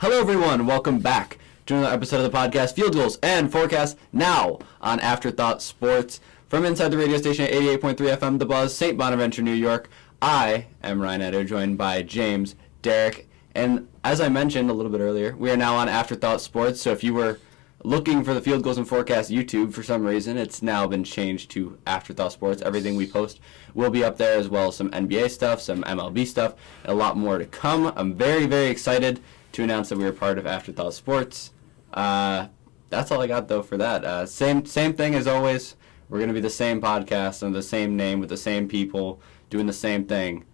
Hello, everyone. Welcome back to another episode of the podcast, Field Goals and Forecast, now on Afterthought Sports. From inside the radio station at 88.3 FM, The Buzz, St. Bonaventure, New York, I am Ryan Edo, joined by James, Derek, and as I mentioned a little bit earlier, we are now on Afterthought Sports, so if you were looking for the Field Goals and Forecast YouTube for some reason, it's now been changed to Afterthought Sports. Everything we post will be up there, as well as some NBA stuff, some MLB stuff, and a lot more to come. I'm very, very excited to announce that we are part of Afterthought Sports. That's all I got, though, for that. Same thing as always. We're going to be the same podcast under the same name with the same people doing the same thing,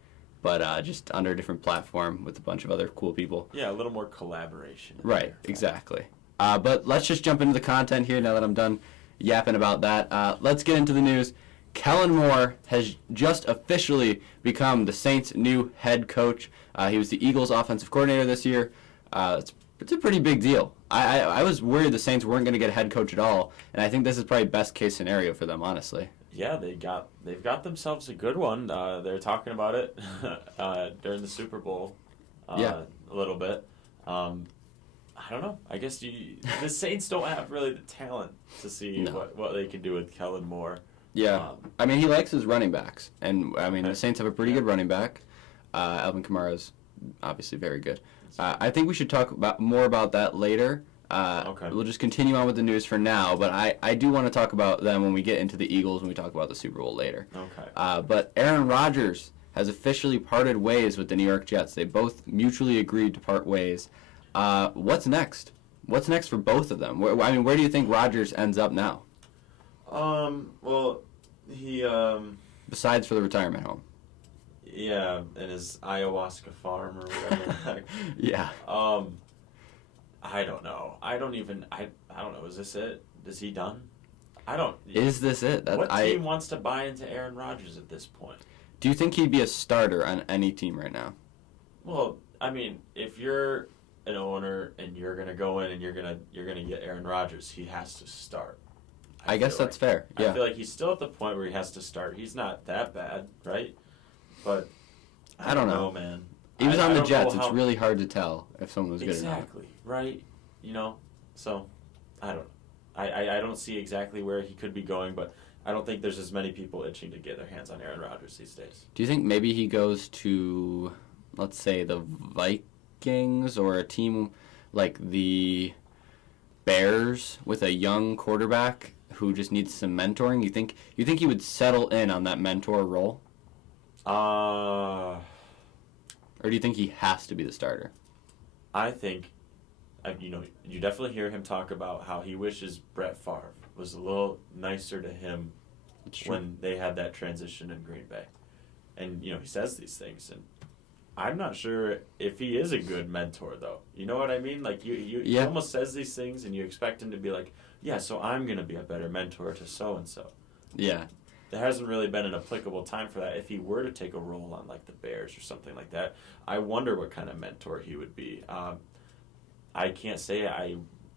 but just under a different platform with a bunch of other cool people. Yeah, a little more collaboration. Right, exactly. But let's just jump into the content here now that I'm done yapping about that. Let's get into the news. Kellen Moore has just officially become the Saints' new head coach. He was the Eagles' offensive coordinator this year. It's a pretty big deal. I was worried the Saints weren't going to get a head coach at all, and I think this is probably best case scenario for them, honestly. Yeah, they've got themselves a good one. They're talking about it during the Super Bowl a little bit. I don't know. I guess the Saints don't have really the talent to see what they can do with Kellen Moore. Yeah, I mean, he likes his running backs, and I mean, the Saints have a pretty good running back. Alvin Kamara is obviously very good. I think we should talk more about that later. Okay. We'll just continue on with the news for now, but I do want to talk about them when we get into the Eagles, when we talk about the Super Bowl later. Okay. But Aaron Rodgers has officially parted ways with the New York Jets. They both mutually agreed to part ways. What's next? What's next for both of them? Where do you think Rodgers ends up now? Well, he Besides for the retirement home. Yeah, in his ayahuasca farm or whatever. Yeah. I don't know. I don't know. Is this it? Is he done? Is this it? What team wants to buy into Aaron Rodgers at this point? Do you think he'd be a starter on any team right now? Well, I mean, if you're an owner and you're gonna go in and you're gonna get Aaron Rodgers, he has to start. I guess that's fair. Yeah. I feel like he's still at the point where he has to start. He's not that bad, right? But I don't know, man. He was on the Jets. It's really hard to tell if someone was good or not. Exactly, right? So I don't know. I don't see exactly where he could be going, but I don't think there's as many people itching to get their hands on Aaron Rodgers these days. Do you think maybe he goes to, let's say, the Vikings or a team like the Bears with a young quarterback who just needs some mentoring? You think he would settle in on that mentor role? Or do you think he has to be the starter? I think, you definitely hear him talk about how he wishes Brett Favre was a little nicer to him when they had that transition in Green Bay. And, he says these things, and I'm not sure if he is a good mentor, though. You know what I mean? Like, he almost says these things, and you expect him to be like, yeah, so I'm going to be a better mentor to so-and-so. Yeah. There hasn't really been an applicable time for that. If he were to take a role on, like, the Bears or something like that, I wonder what kind of mentor he would be. I can't say I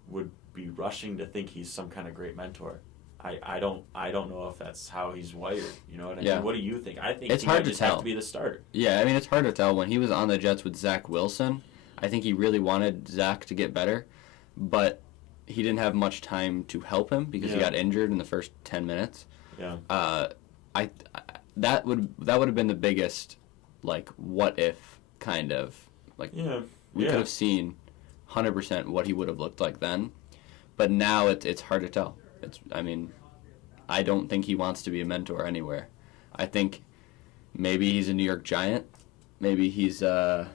would be rushing to think he's some kind of great mentor. I don't know if that's how he's wired. You know what I mean? What do you think? I think it's he hard might to just tell. have to be the starter. Yeah, I mean, it's hard to tell. When he was on the Jets with Zach Wilson, I think he really wanted Zach to get better, but he didn't have much time to help him because he got injured in the first 10 minutes. Yeah. That would have been the biggest, like, what if kind of, like, we could have seen 100% what he would have looked like then, but now it's hard to tell. I don't think he wants to be a mentor anywhere. I think maybe he's a New York Giant. Maybe he's I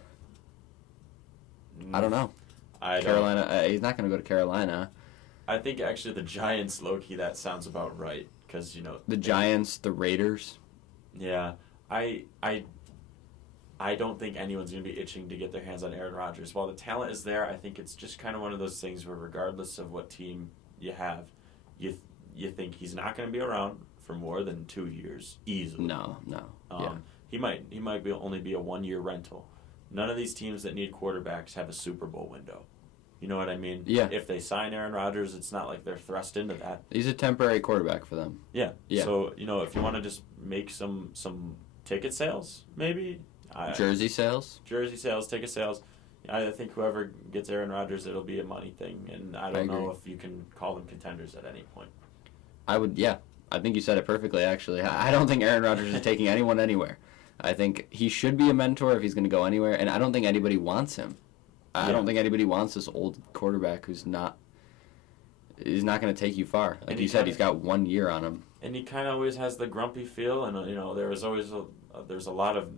don't know. Carolina. He's not going to go to Carolina. I think actually the Giants, low-key, that sounds about right. Because, the Giants, the Raiders. Yeah. I don't think anyone's going to be itching to get their hands on Aaron Rodgers. While the talent is there, I think it's just kind of one of those things where regardless of what team you have, you think he's not going to be around for more than 2 years easily. No. He might only be a 1-year rental. None of these teams that need quarterbacks have a Super Bowl window. You know what I mean? Yeah. If they sign Aaron Rodgers, it's not like they're thrust into that. He's a temporary quarterback for them. Yeah. So, if you want to just make some ticket sales, maybe. Jersey sales, ticket sales, I think whoever gets Aaron Rodgers, it'll be a money thing, and I don't know if you can call them contenders at any point. I think you said it perfectly, actually. I don't think Aaron Rodgers is taking anyone anywhere. I think he should be a mentor if he's going to go anywhere, and I don't think anybody wants him. I don't think anybody wants this old quarterback who's not going to take you far. Like you said, he's got 1 year on him. And he kind of always has the grumpy feel, and there's a lot of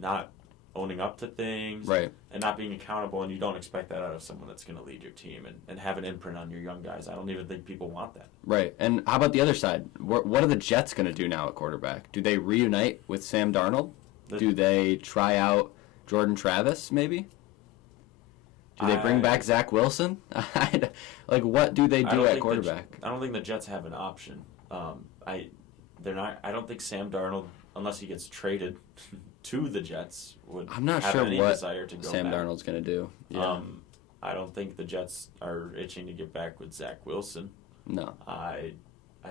not owning up to things, right, and not being accountable, and you don't expect that out of someone that's going to lead your team and have an imprint on your young guys. I don't even think people want that. Right, and how about the other side? What are the Jets going to do now at quarterback? Do they reunite with Sam Darnold? Do they try out Jordan Travis, maybe? Do they bring back Zach Wilson? Like, what do they do at quarterback? I don't think the Jets have an option. I don't think Sam Darnold, unless he gets traded to the Jets, would I'm not have sure any what desire to go Sam back. Darnold's going to do. Yeah. I don't think the Jets are itching to get back with Zach Wilson. No. I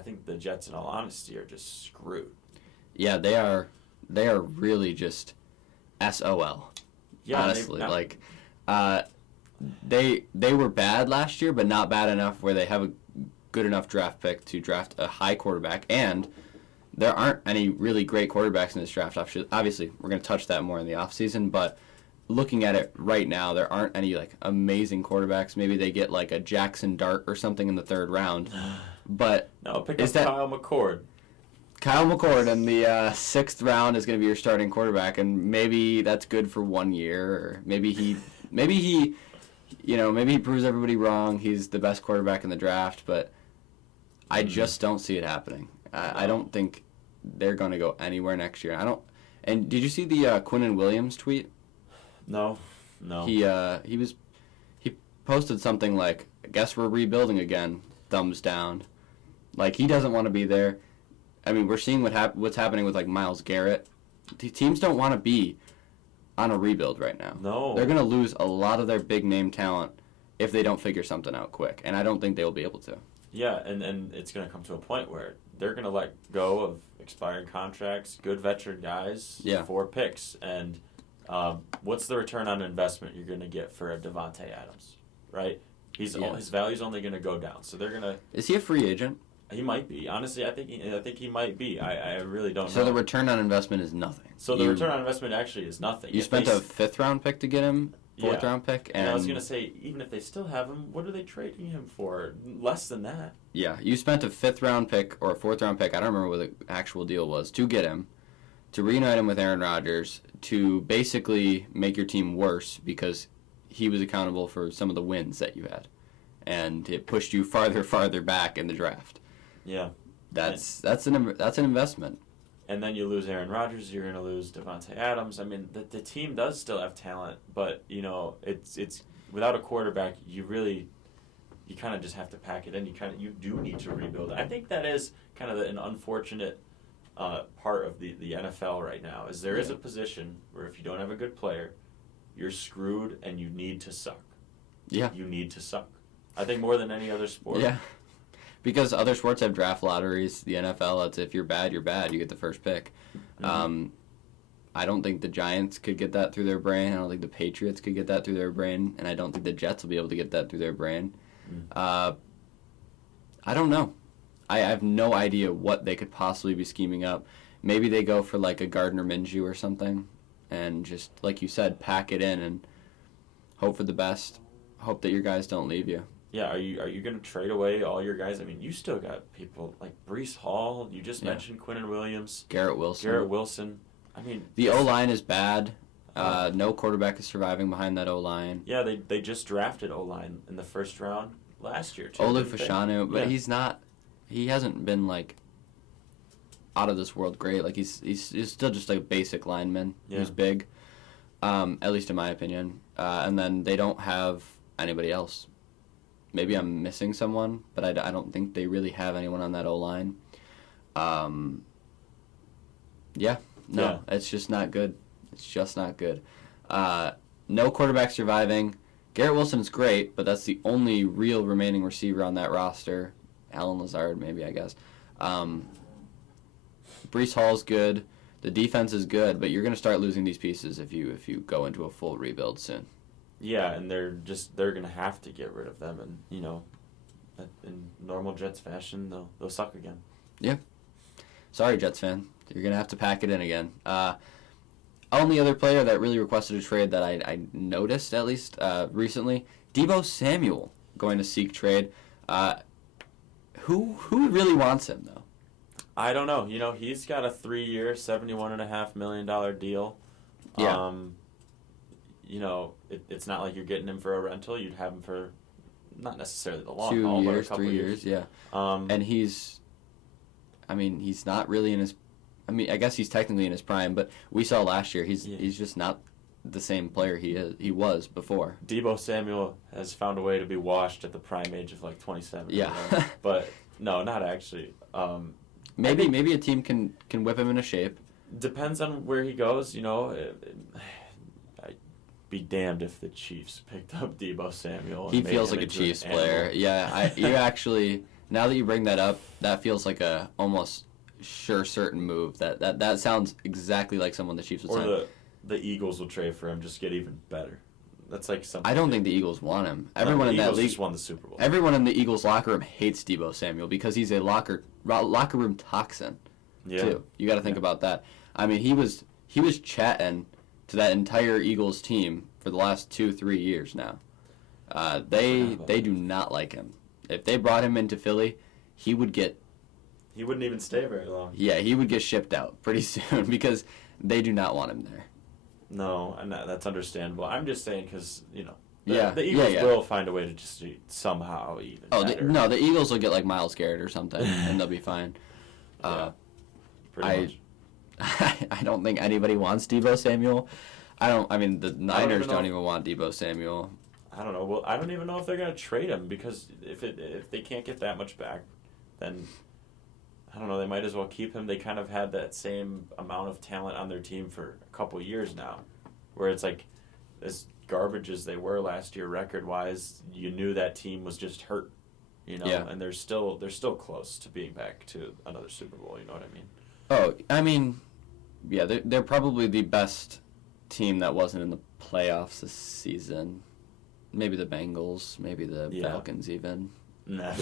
think the Jets, in all honesty, are just screwed. Yeah, they are really just SOL. Yeah, honestly, they were bad last year, but not bad enough where they have a good enough draft pick to draft a high quarterback, and there aren't any really great quarterbacks in this draft. Obviously, we're going to touch that more in the offseason, but looking at it right now, there aren't any amazing quarterbacks. Maybe they get a Jackson Dart or something in the third round. But no, pick up Kyle McCord. Kyle McCord in the sixth round is going to be your starting quarterback, and maybe that's good for 1 year, or maybe he proves everybody wrong. He's the best quarterback in the draft, but I just don't see it happening. I don't think they're going to go anywhere next year. And did you see the Quinnen Williams tweet? No. He posted something like, "I guess we're rebuilding again." Thumbs down. He doesn't want to be there. I mean, we're seeing what's happening with Myles Garrett. Teams don't want to be on a rebuild right now. No. They're going to lose a lot of their big name talent if they don't figure something out quick, and I don't think they'll be able to. Yeah, and it's going to come to a point where they're going to let go of expiring contracts, good veteran guys, for picks. And what's the return on investment you're going to get for a Devontae Adams, right? His value's only going to go down. So they're going to... Is he a free agent? He might be. Honestly, I think he might be. I really don't know. So the return on investment is nothing. So the return on investment actually is nothing. You spent a fifth-round pick to get him, fourth-round pick, and... I was going to say, even if they still have him, what are they trading him for? Less than that. Yeah, you spent a fifth-round pick or a fourth-round pick, I don't remember what the actual deal was, to get him, to reunite him with Aaron Rodgers, to basically make your team worse because he was accountable for some of the wins that you had. And it pushed you farther back in the draft. Yeah. That's an investment. And then you lose Aaron Rodgers, you're going to lose Devontae Adams. I mean, the team does still have talent, but it's without a quarterback, you kind of just have to pack it in. You do need to rebuild. I think that is kind of an unfortunate part of the NFL right now. Is there is a position where if you don't have a good player, you're screwed and you need to suck. Yeah. You need to suck. I think more than any other sport. Yeah. Because other sports have draft lotteries. The NFL, it's if you're bad, you're bad. You get the first pick. Mm-hmm. I don't think the Giants could get that through their brain. I don't think the Patriots could get that through their brain. And I don't think the Jets will be able to get that through their brain. Mm-hmm. I don't know. I have no idea what they could possibly be scheming up. Maybe they go for a Gardner Minshew or something. And just, like you said, pack it in and hope for the best. Hope that your guys don't leave you. Yeah, are you going to trade away all your guys? I mean, you still got people like Breece Hall. You just mentioned Quinnen Williams. Garrett Wilson. I mean... The O-line is bad. No quarterback is surviving behind that O-line. Yeah, they just drafted O-line in the first round last year, too. Olu Fashanu, but he's not... He hasn't been, out of this world great. He's still just a basic lineman who's big, at least in my opinion. And then they don't have anybody else. Maybe I'm missing someone, but I don't think they really have anyone on that O-line. It's just not good. It's just not good. No quarterback surviving. Garrett Wilson's great, but that's the only real remaining receiver on that roster. Allen Lazard, maybe, I guess. Breece Hall's good. The defense is good, but you're going to start losing these pieces if you go into a full rebuild soon. Yeah, and they're gonna have to get rid of them, and in normal Jets fashion, they'll suck again. Yeah. Sorry, Jets fan. You're going to have to pack it in again. Only other player that really requested a trade that I noticed, at least recently, Deebo Samuel going to seek trade. Who really wants him, though? I don't know. He's got a 3-year, $71.5 million deal. Yeah. It's not like you're getting him for a rental. You'd have him for not necessarily the long 2 haul, but a years, couple 3 years, yeah. And he's not really in his. I guess he's technically in his prime, but we saw last year he's just not the same player he was before. Deebo Samuel has found a way to be washed at the prime age of like 27. Yeah. But no, not actually. Maybe a team can whip him into shape. Depends on where he goes. I'd be damned if the Chiefs picked up Deebo Samuel. He feels like a Chiefs player. Yeah, you actually, now that you bring that up, that feels like a almost certain move. That sounds exactly like someone the Chiefs would sign. Or the Eagles will trade for him, just get even better. That's like something. I don't think the Eagles want him. Everyone in that Eagles league just won the Super Bowl. Everyone in the Eagles locker room hates Deebo Samuel because he's a locker room toxin. Yeah. Too. You got to think about that. He was chatting to that entire Eagles team for the last 2-3 years now. They do not like him. If they brought him into Philly, he wouldn't even stay very long. Yeah, he would get shipped out pretty soon because they do not want him there. No, and that's understandable. I'm just saying because, the Eagles will find a way to just somehow even better. The Eagles will get like Myles Garrett or something, and they'll be fine. Pretty much. I don't think anybody wants Deebo Samuel. The Niners don't even want Deebo Samuel. I don't know. Well, I don't even know if they're going to trade him because if they can't get that much back, then I don't know. They might as well keep him. They kind of had that same amount of talent on their team for a couple years now, where it's like as garbage as they were last year record-wise, you knew that team was just hurt, and they're still close to being back to another Super Bowl. You know what I mean? Oh, yeah, they're probably the best team that wasn't in the playoffs this season. Maybe the Bengals, maybe the Falcons even. Nah.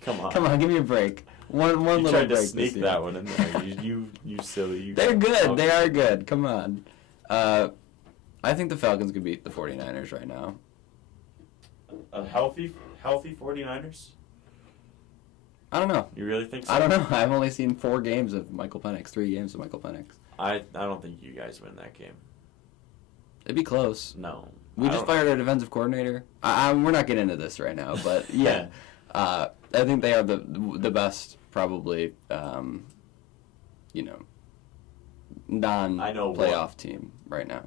Come on, give me a break. One you little tried break. To sneak that one in there. You silly. They're good. Okay. They are good. Come on. I think the Falcons could beat the 49ers right now. A healthy 49ers? I don't know. You really think so? I don't know. I've only seen 3 games of Michael Penix. I don't think you guys win that game. It'd be close. No. We just fired our defensive coordinator. We're not getting into this right now, but yeah. I think they are the best, probably, non-playoff team right now.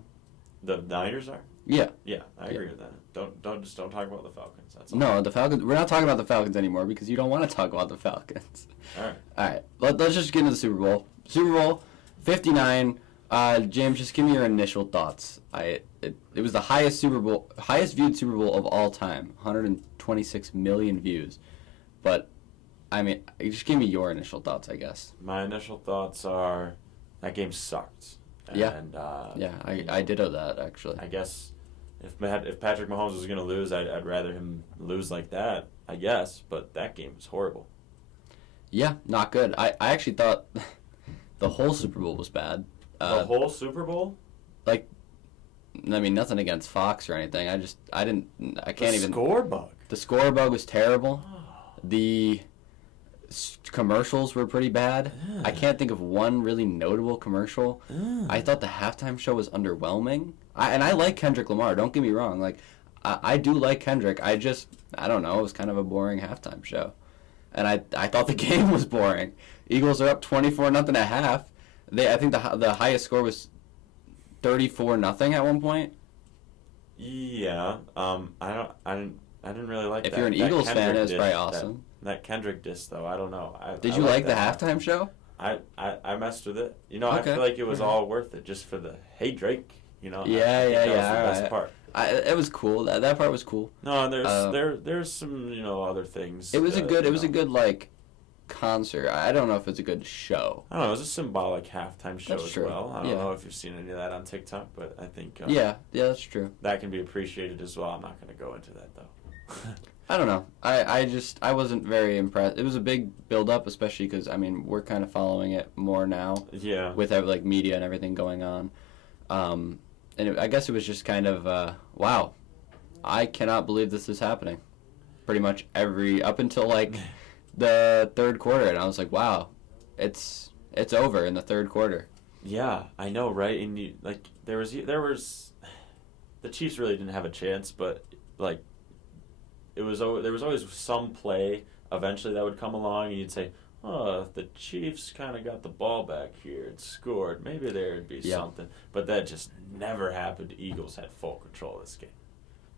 The Niners are? Yeah. Yeah, I agree with that. Don't talk about the Falcons. That's all. No, the Falcons. We're not talking about the Falcons anymore because you don't want to talk about the Falcons. All right. Let's just get into the Super Bowl. Super Bowl 59. James, just give me your initial thoughts. It was the highest viewed Super Bowl of all time, 126 million views. But just give me your initial thoughts, I guess. My initial thoughts are that game sucked. And, I ditto that actually. I guess if Patrick Mahomes was going to lose, I'd rather him lose like that, I guess. But that game was horrible. Yeah, not good. I actually thought the whole Super Bowl was bad. The whole Super Bowl? Nothing against Fox or anything. The score bug. The score bug was terrible. The commercials were pretty bad. I can't think of one really notable commercial. I thought the halftime show was underwhelming. I like Kendrick Lamar, don't get me wrong. I do like Kendrick. I don't know, it was kind of a boring halftime show. And I thought the game was boring. Eagles are up 24-0 at half. I think the highest score was 34-0 at one point. Yeah. I didn't really like that. If you're an Eagles fan, it's probably awesome. That Kendrick diss, though, I don't know. Did you like the halftime show? I messed with it. Okay. I feel like it was all worth it just for the, hey, Drake, Yeah. That was the best part. It was cool. That part was cool. No, and there's some, other things. It was a good, concert. I don't know if it's a good show. I don't know. It was a symbolic halftime show That's as true. well. I don't Yeah. know if you've seen any of that on TikTok, but I think Yeah, that's true. that can be appreciated as well. I'm not going to go into that though. I don't know. I wasn't very impressed. It was a big build-up, especially because, I mean, we're kind of following it more now. Yeah. With, like, media and everything going on. I guess it was just kind of, wow, I cannot believe this is happening. Pretty much up until, like, the third quarter. And I was like, wow, it's over in the third quarter. Yeah, I know, right? And there was the Chiefs really didn't have a chance, but, like, there was always some play eventually that would come along, and you'd say, "Oh, if the Chiefs kind of got the ball back here and scored, maybe there'd be something." But that just never happened. Eagles had full control of this game.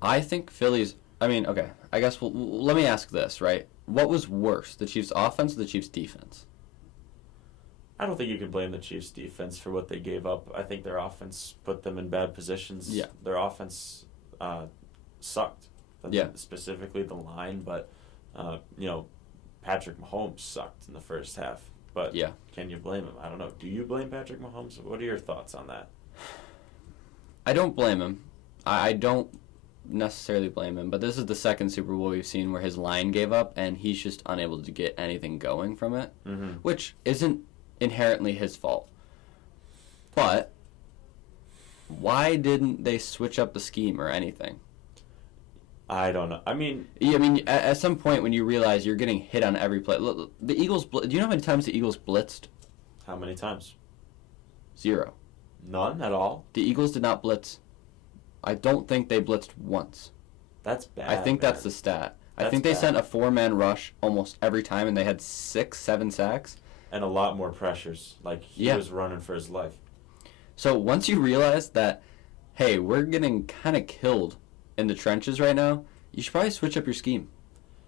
I think Phillies. I mean, okay. I guess let me ask this, right? What was worse, the Chiefs' offense or the Chiefs' defense? I don't think you can blame the Chiefs' defense for what they gave up. I think their offense put them in bad positions. Yeah. Their offense sucked. Yeah. Specifically the line, but Patrick Mahomes sucked in the first half. But yeah. Can you blame him? I don't know. Do you blame Patrick Mahomes? What are your thoughts on that? I don't blame him. I don't necessarily blame him, but this is the second Super Bowl we've seen where his line gave up and he's just unable to get anything going from it, which isn't inherently his fault. But why didn't they switch up the scheme or anything? I don't know. I mean, at some point when you realize you're getting hit on every play, the Eagles. Do you know how many times the Eagles blitzed? How many times? 0. None at all. The Eagles did not blitz. I don't think they blitzed once. That's bad. I think that's the stat. I think they sent a 4-man rush almost every time, and they had 6, 7 sacks. And a lot more pressures. Like, he was running for his life. So once you realize that, hey, we're getting kind of killed in the trenches right now, you should probably switch up your scheme.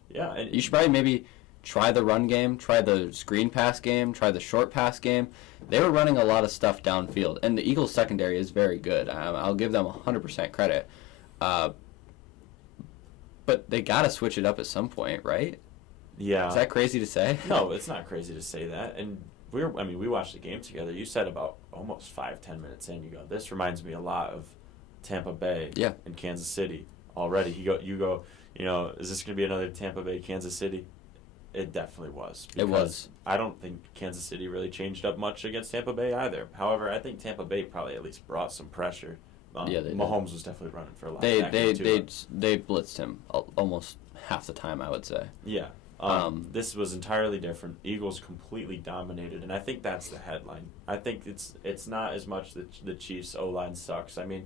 Yeah. And you should probably maybe try the run game, try the screen pass game, try the short pass game. They were running a lot of stuff downfield, and the Eagles' secondary is very good. I'll give them 100% credit. But they got to switch it up at some point, right? Yeah. Is that crazy to say? No, it's not crazy to say that. And we watched the game together. You said about almost 5-10 minutes in, you go, this reminds me a lot of Tampa Bay and Kansas City already. You go, is this going to be another Tampa Bay, Kansas City? It definitely was. It was. I don't think Kansas City really changed up much against Tampa Bay either. However, I think Tampa Bay probably at least brought some pressure. Mahomes was definitely running for a lot. They blitzed him almost half the time, I would say. Yeah. This was entirely different. Eagles completely dominated, and I think that's the headline. I think it's not as much that the Chiefs' O-line sucks. I mean,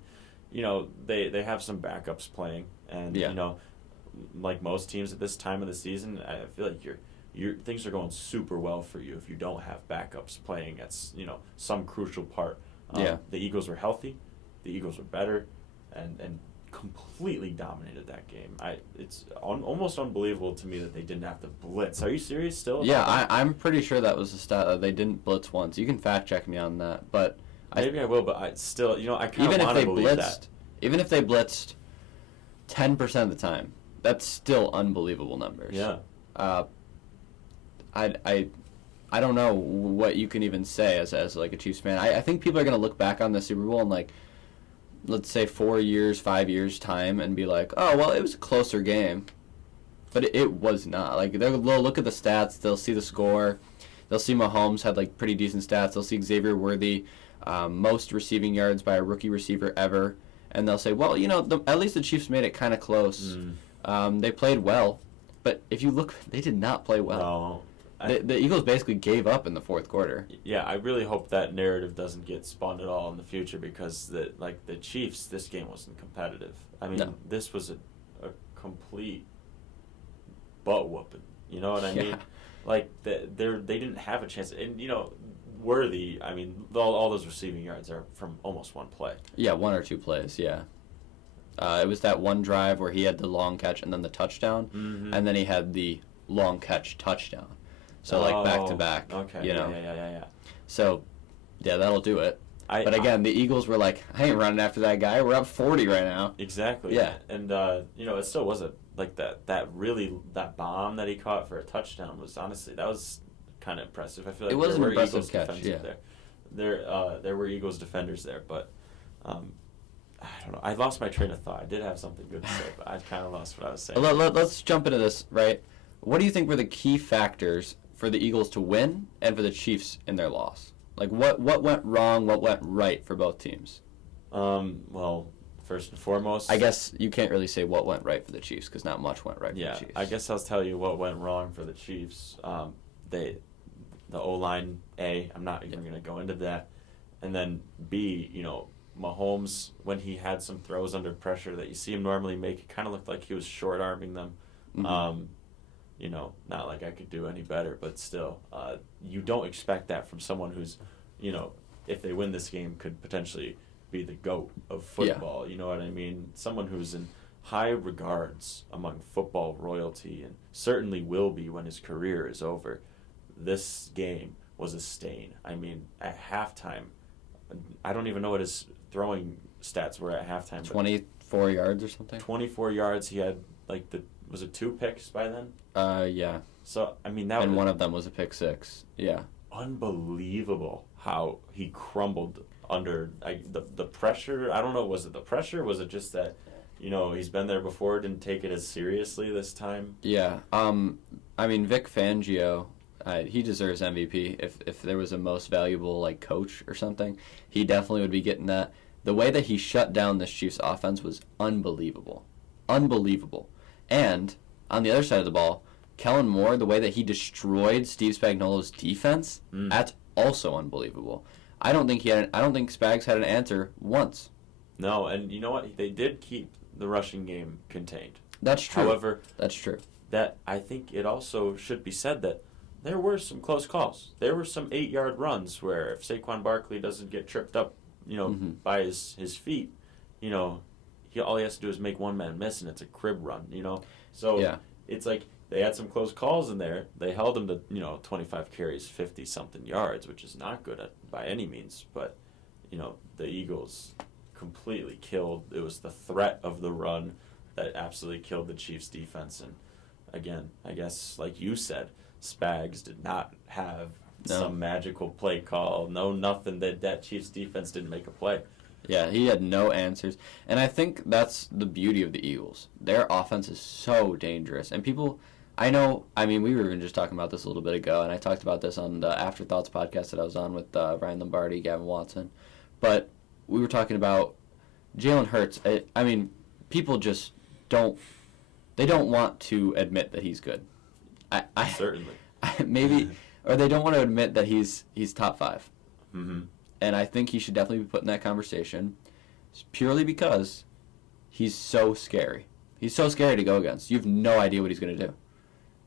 they have some backups playing, and like most teams at this time of the season, I feel like your things are going super well for you if you don't have backups playing at some crucial part. The Eagles were healthy, the Eagles were better, and completely dominated that game. It's almost unbelievable to me that they didn't have to blitz. Are you serious still? Yeah, I'm pretty sure that was the stat that they didn't blitz once. You can fact check me on that, but maybe I will. But I still, I kind of want to believe that. Even if they blitzed 10% of the time, that's still unbelievable numbers. Yeah. I don't know what you can even say as like a Chiefs fan. I think people are gonna look back on the Super Bowl in like, let's say 4 years, 5 years time, and be like, oh well, it was a closer game, but it was not. Like they'll look at the stats, they'll see the score, they'll see Mahomes had like pretty decent stats. They'll see Xavier Worthy, most receiving yards by a rookie receiver ever. And they'll say, well, at least the Chiefs made it kind of close. They played well. But if you look, they did not play well. No. The Eagles basically gave up in the fourth quarter. Yeah, I really hope that narrative doesn't get spun at all in the future because, the Chiefs, this game wasn't competitive. I mean, This was a complete butt whooping. You know what I mean? Like, they didn't have a chance. And, Worthy, I mean, all those receiving yards are from almost one play. Yeah, 1 or 2 plays, yeah. It was that one drive where he had the long catch and then the touchdown, and then he had the long catch touchdown. So, back to back. Okay, yeah. So, yeah, that'll do it. But again, the Eagles were like, I ain't running after that guy. We're up 40 right now. Exactly. Yeah. And, it still wasn't like that bomb that he caught for a touchdown was honestly, that was kind of impressive. I feel like it was there an were impressive Eagles catch, defensive yeah. There were Eagles defenders there, but I don't know. I lost my train of thought. I did have something good to say, but I kind of lost what I was saying. Let's jump into this, right? What do you think were the key factors for the Eagles to win and for the Chiefs in their loss? Like, what went wrong, what went right for both teams? Well, first and foremost, I guess you can't really say what went right for the Chiefs because not much went right for the Chiefs. Yeah, I guess I'll tell you what went wrong for the Chiefs. The O-line, I'm not even going to go into that. And then B, Mahomes, when he had some throws under pressure that you see him normally make, it kind of looked like he was short-arming them. Mm-hmm. Not like I could do any better, but still, you don't expect that from someone who's, if they win this game, could potentially be the GOAT of football. You know what I mean? Someone who's in high regards among football royalty and certainly will be when his career is over. This game was a stain. I mean, at halftime, I don't even know what his throwing stats were at halftime. 24 yards or something? 24 yards. He had, was it 2 picks by then? Yeah. So, I mean, and one of them was a pick six. Yeah. Unbelievable how he crumbled under the pressure. I don't know, was it the pressure? Was it just that, he's been there before, didn't take it as seriously this time? Yeah. I mean, Vic Fangio, he deserves MVP. If there was a most valuable, coach or something, he definitely would be getting that. The way that he shut down this Chiefs offense was unbelievable. Unbelievable. And on the other side of the ball, Kellen Moore, the way that he destroyed Steve Spagnuolo's defense, that's also unbelievable. I don't think Spags had an answer once. No, and you know what? They did keep the rushing game contained. That's true. However, that's true. That I think it also should be said that there were some close calls. There were some 8-yard runs where if Saquon Barkley doesn't get tripped up, by his feet, all he has to do is make one man miss, and it's a crib run, So yeah. It's like they had some close calls in there. They held him to 25 carries, 50-something yards, which is not good by any means. But the Eagles completely killed. It was the threat of the run that absolutely killed the Chiefs' defense. And again, I guess like you said, Spags did not have some magical play call. No, nothing. That Chiefs defense didn't make a play. Yeah, he had no answers. And I think that's the beauty of the Eagles. Their offense is so dangerous. And people, we were even just talking about this a little bit ago, and I talked about this on the Afterthoughts podcast that I was on with Ryan Lombardi, Gavin Watson. But we were talking about Jalen Hurts. People just don't want to admit that he's good. Certainly. Maybe, or they don't want to admit that he's top 5. Mm-hmm. And I think he should definitely be put in that conversation purely because he's so scary. He's so scary to go against. You have no idea what he's going to do.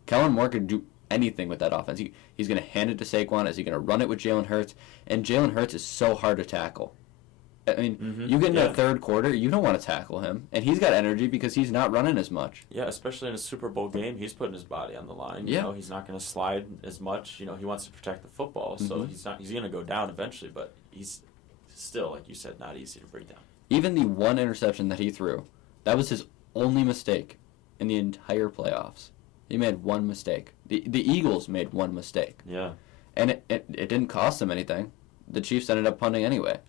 Kellen Moore could do anything with that offense. He's going to hand it to Saquon. Is he going to run it with Jalen Hurts? And Jalen Hurts is so hard to tackle. You get in the third quarter, you don't want to tackle him. And he's got energy because he's not running as much. Yeah, especially in a Super Bowl game, he's putting his body on the line. Yeah. He's not going to slide as much. He wants to protect the football, so he's going to go down eventually, but he's still, like you said, not easy to bring down. Even the one interception that he threw, that was his only mistake in the entire playoffs. He made one mistake. The Eagles made one mistake. Yeah. And it didn't cost them anything. The Chiefs ended up punting anyway.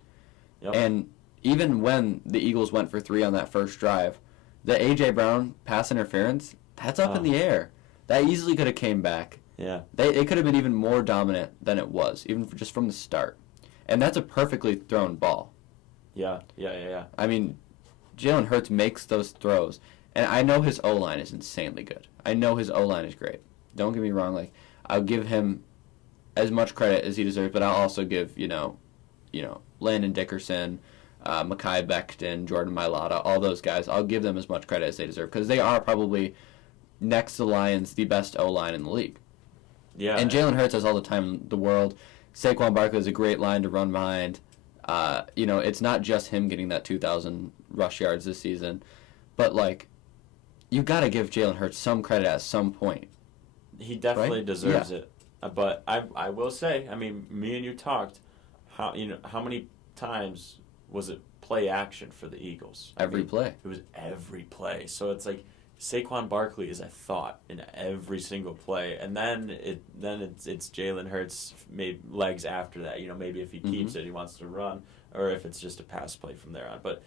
Yep. And even when the Eagles went for 3 on that first drive, the A.J. Brown pass interference, that's up in the air. That easily could have came back. Yeah. It could have been even more dominant than it was, even just from the start. And that's a perfectly thrown ball. Yeah. Jalen Hurts makes those throws. And I know his O-line is insanely good. I know his O-line is great. Don't get me wrong. I'll give him as much credit as he deserves, but I'll also give, Landon Dickerson, Mekhi Becton, Jordan Mailata, all those guys, I'll give them as much credit as they deserve because they are probably, next to the Lions, the best O-line in the league. Yeah. And Jalen Hurts has all the time in the world. Saquon Barkley is a great line to run behind. It's not just him getting that 2,000 rush yards this season, but, you got to give Jalen Hurts some credit at some point. He definitely deserves it. But I will say, me and you talked, how many times was it play action for the Eagles? Every play. It was every play. So it's like Saquon Barkley is a thought in every single play, and then it's Jalen Hurts made legs after that. Maybe if he keeps it, he wants to run, or if it's just a pass play from there on. But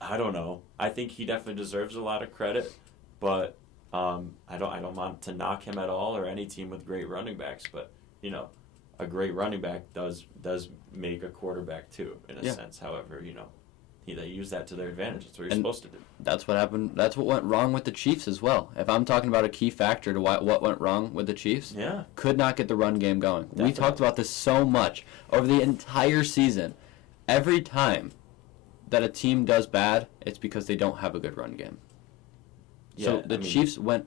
I don't know. I think he definitely deserves a lot of credit, but I don't want to knock him at all or any team with great running backs. But a great running back does make a quarterback too, in a sense. However, they use that to their advantage. That's what you're supposed to do. That's what happened. That's what went wrong with the Chiefs as well. If I'm talking about a key factor to what went wrong with the Chiefs, could not get the run game going. Definitely. We talked about this so much over the entire season. Every time that a team does bad, it's because they don't have a good run game. So the Chiefs went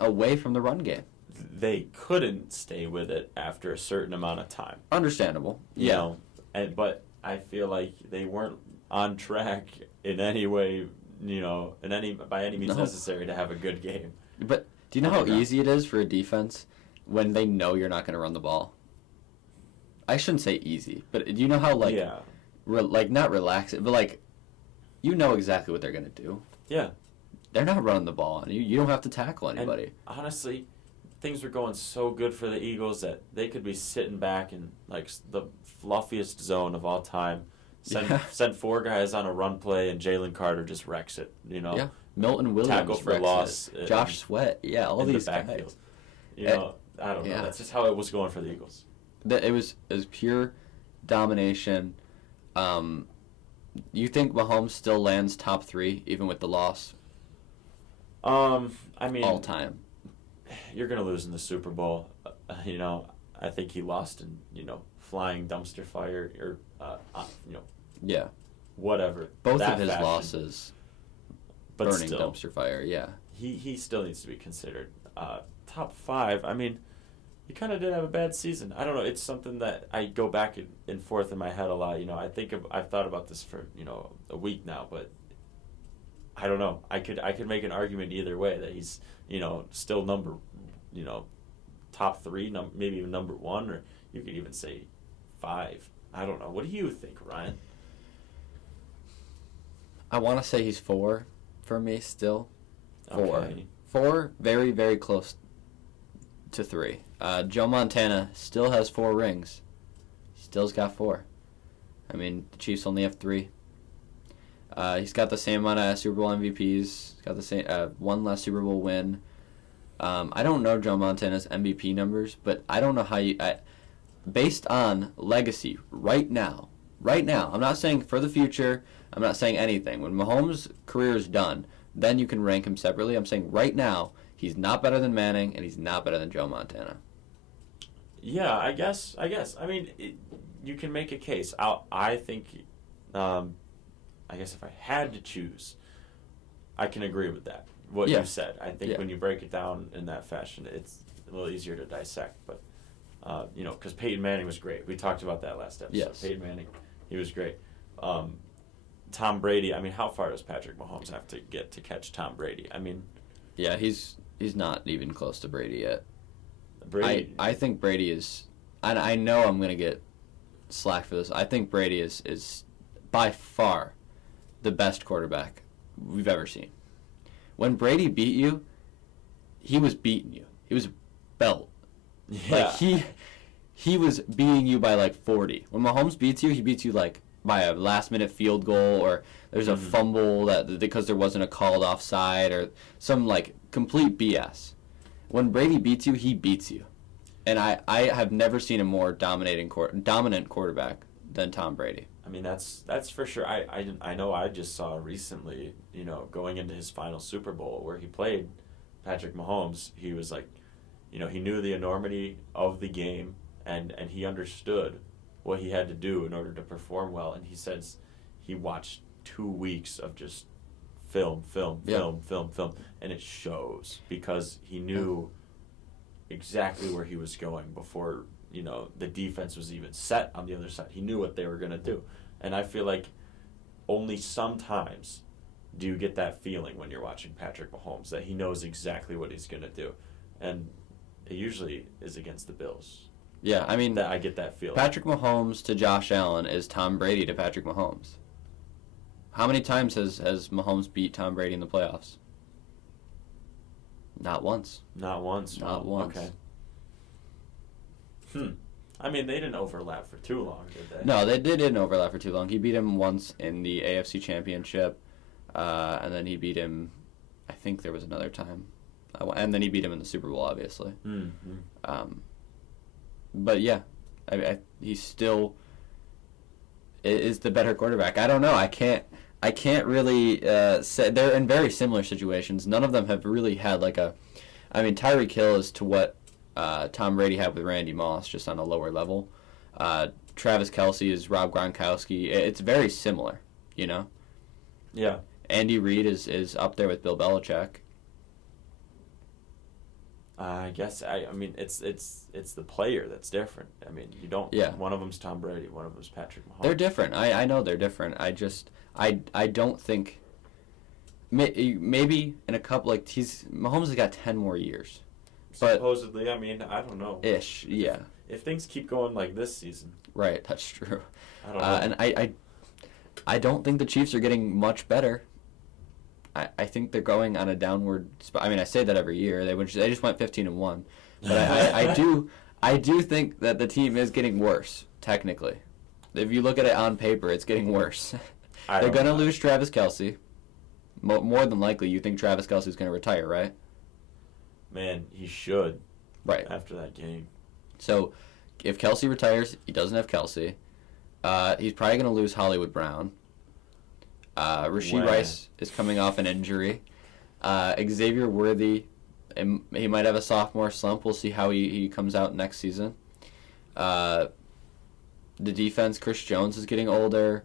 away from the run game. They couldn't stay with it after a certain amount of time. Understandable. But I feel like they weren't on track in any way, by any means necessary to have a good game. But do you know how easy it is for a defense when they know you're not going to run the ball? I shouldn't say easy, but do you know how not relaxing, but you know exactly what they're going to do. Yeah. They're not running the ball on you. You don't have to tackle anybody. And honestly, things were going so good for the Eagles that they could be sitting back in the fluffiest zone of all time. Send four guys on a run play, and Jalen Carter just wrecks it. Yeah. Milton Williams tackle for loss. Josh Sweat. Yeah, all these guys. I don't know. That's just how it was going for the Eagles. It was pure domination. You think Mahomes still lands top 3 even with the loss? I mean, all time. You're gonna lose in the Super Bowl. I think he lost in flying dumpster fire or whatever. Both of his losses, but burning still, dumpster fire. Yeah, he still needs to be considered top 5. I mean, he kind of did have a bad season. I don't know. It's something that I go back and forth in my head a lot. I've thought about this for a week now, but I don't know. I could make an argument either way that he's still number top 3, maybe even number 1, or you could even say 5. I don't know. What do you think, Ryan? I want to say he's 4 for me still. 4. Okay. 4, very, very close to 3. Joe Montana still has 4 rings. Still's got 4. I mean, the Chiefs only have 3. He's got the same amount of Super Bowl MVPs. He's got the same one less Super Bowl win. I don't know Joe Montana's MVP numbers, but I don't know how you... based on legacy right now, I'm not saying for the future, I'm not saying anything. When Mahomes' career is done, then you can rank him separately. I'm saying right now, he's not better than Manning, and he's not better than Joe Montana. Yeah, I guess. I mean, you can make a case. I think, I guess if I had to choose, I can agree with that. What you said. I think when you break it down in that fashion, it's a little easier to dissect. But, because Peyton Manning was great. We talked about that last episode. Yes. Peyton Manning, he was great. Tom Brady, I mean, how far does Patrick Mahomes have to get to catch Tom Brady? I mean... Yeah, he's not even close to Brady yet. Brady... I think Brady is... I know I'm going to get slack for this. I think Brady is by far the best quarterback we've ever seen. When Brady beat you, he was beating you. He was belt. Yeah. He was beating you by 40. When Mahomes beats you, he beats you by a last-minute field goal, or there's a fumble that because there wasn't a called offside, or some complete BS. When Brady beats you, he beats you, and I have never seen a more dominant quarterback than Tom Brady. I mean, that's for sure. I know I just saw recently, going into his final Super Bowl where he played Patrick Mahomes, he was he knew the enormity of the game, and he understood what he had to do in order to perform well. And he says he watched 2 weeks of just film, and it shows because he knew exactly where he was going before the defense was even set on the other side. He knew what they were going to do. And I feel like only sometimes do you get that feeling when you're watching Patrick Mahomes that he knows exactly what he's going to do. And it usually is against the Bills. Yeah, I mean... that I get that feeling. Patrick Mahomes to Josh Allen is Tom Brady to Patrick Mahomes. How many times has Mahomes beat Tom Brady in the playoffs? Not once. Not once. Not once. Okay. I mean, they didn't overlap for too long, did they? No, they didn't overlap for too long. He beat him once in the AFC Championship, and then he beat him, I think there was another time. And then he beat him in the Super Bowl, obviously. Mm-hmm. But yeah, he still is the better quarterback. I don't know. I can't really say. They're in very similar situations. None of them have really had like a. I mean, Tyreek Hill is to what Tom Brady had with Randy Moss, just on a lower level. Travis Kelce is Rob Gronkowski. It's very similar, you know. Yeah. Andy Reid is up there with Bill Belichick. I guess I mean it's the player that's different. I mean you don't. Yeah. One of them's Tom Brady. One of them's Patrick Mahomes. They're different. I know they're different. I don't think. Maybe in a couple Mahomes has got 10 more years. But supposedly, I mean, I don't know. Ish, yeah. If things keep going like this season. Right, that's true. I don't know. And I don't think the Chiefs are getting much better. I think they're going on a downward. I mean, I say that every year. They just went 15-1, but I do think that the team is getting worse technically. If you look at it on paper, it's getting worse. They're going to lose Travis Kelce. More than likely, you think Travis Kelce is going to retire, right? Man, he should. Right. After that game. So, if Kelce retires, he doesn't have Kelce. He's probably going to lose Hollywood Brown. Rashee Rice is coming off an injury. Xavier Worthy, he might have a sophomore slump. We'll see how he comes out next season. The defense, Chris Jones is getting older.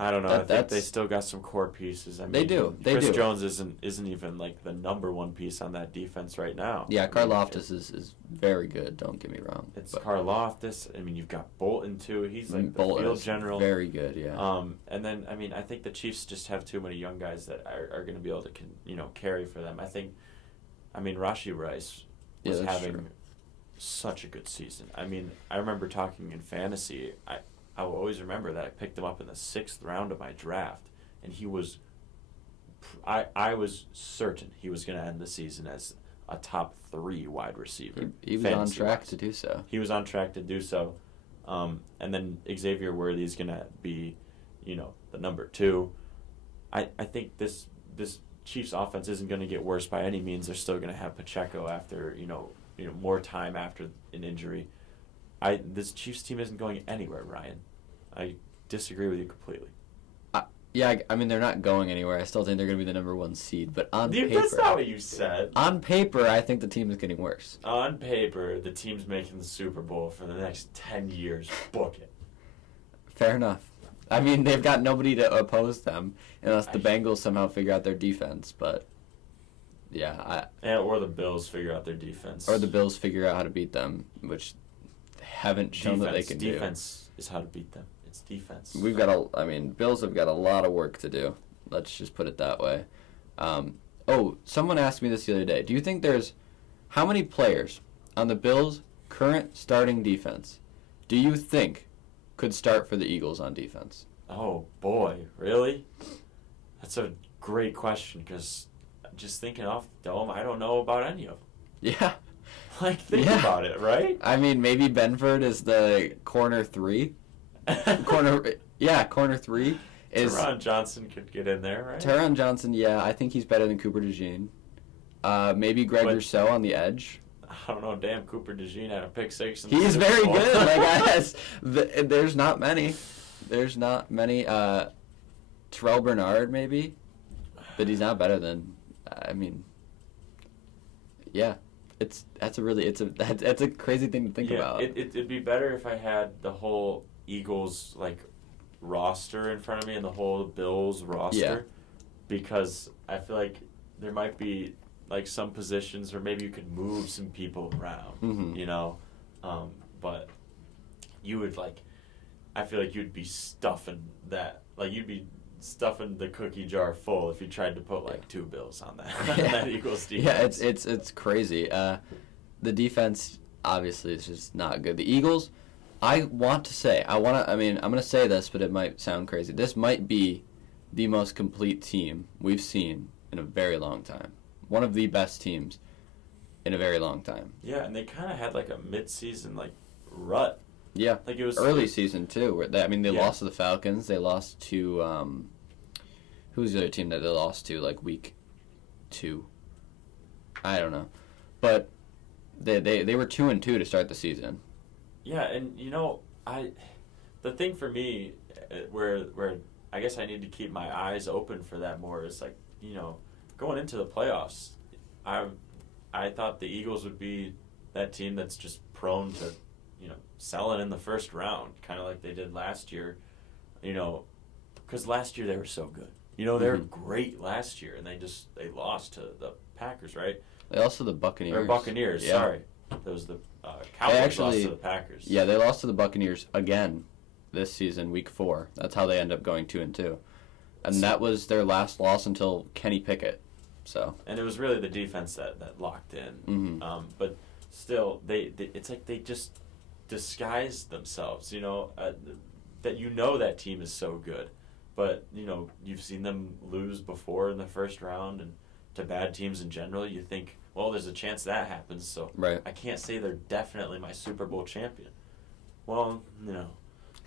I don't know. I think they still got some core pieces. I mean, they do. Chris Jones isn't even like the number one piece on that defense right now. Yeah, Karlaftis is very good. Don't get me wrong. It's Karlaftis. I mean, you've got Bolton too. He's like the Bolton field general. Very good. Yeah. And then I mean, I think the Chiefs just have too many young guys that are going to be able to carry for them. I mean, Rashee Rice was having such a good season. I mean, I remember talking in fantasy. I will always remember that I picked him up in the 6th round of my draft, and he was. I was certain he was going to end the season as a top 3 wide receiver. He was on track to do so. He was on track to do so, and then Xavier Worthy is going to be, the number 2. I think this Chiefs offense isn't going to get worse by any means. They're still going to have Pacheco after more time after an injury. This Chiefs team isn't going anywhere, Ryan. I disagree with you completely. Yeah, I mean, they're not going anywhere. I still think they're going to be the number 1 seed. But on paper... That's not what you said. On paper, I think the team is getting worse. On paper, the team's making the Super Bowl for the next 10 years. Book it. Fair enough. I mean, they've got nobody to oppose them unless the Bengals somehow figure out their defense. But, yeah. Or the Bills figure out their defense. Or the Bills figure out how to beat them, which... haven't shown that they can do. Defense is how to beat them. It's defense. Bills have got a lot of work to do. Let's just put it that way. Someone asked me this the other day. Do you think how many players on the Bills' current starting defense do you think could start for the Eagles on defense? Oh, boy. Really? That's a great question because just thinking off the dome, I don't know about any of them. Yeah. Think about it, right? I mean, maybe Benford is the corner 3. Corner 3 is... Teron Johnson could get in there, right? Teron Johnson, yeah. I think he's better than Cooper DeJean. Maybe Greg Rousseau on the edge. I don't know. Damn, Cooper DeJean had a pick 6. He's very good. There's not many. Terrell Bernard, maybe. But he's not better than... yeah. That's a crazy thing to think about. It'd be better if I had the whole Eagles roster in front of me and the whole Bills roster, because I feel like there might be some positions where maybe you could move some people around, but you would I feel like you'd be stuffing that you'd be stuffing the cookie jar full if you tried to put 2 Bills on that Eagles defense. Yeah, it's crazy. The defense obviously is just not good. The Eagles, I'm going to say this, but it might sound crazy. This might be the most complete team we've seen in a very long time. One of the best teams in a very long time. Yeah, and they kind of had like a mid-season like rut. Yeah, like it was early season too. Where they Yeah. lost to the Falcons. They lost to who's the other team that they lost to like week 2? I don't know, but they were 2-2 to start the season. Yeah, and the thing for me where I guess I need to keep my eyes open for that more is like, going into the playoffs, I thought the Eagles would be that team that's just prone to, selling in the first round, kind of like they did last year, because last year they were so good. They were great last year, and they lost to the Packers, right? They lost to the Buccaneers. Or Buccaneers, yeah. Sorry. That was the Cowboys lost to the Packers. Yeah, they lost to the Buccaneers again this season, week 4. That's how they end up going 2-2. And that was their last loss until Kenny Pickett. So. And it was really the defense that locked in. Mm-hmm. But still, they it's like they just disguised themselves, that that team is so good. But, you've seen them lose before in the first round, and to bad teams in general, you think, well, there's a chance that happens, so right. I can't say they're definitely my Super Bowl champion. Well,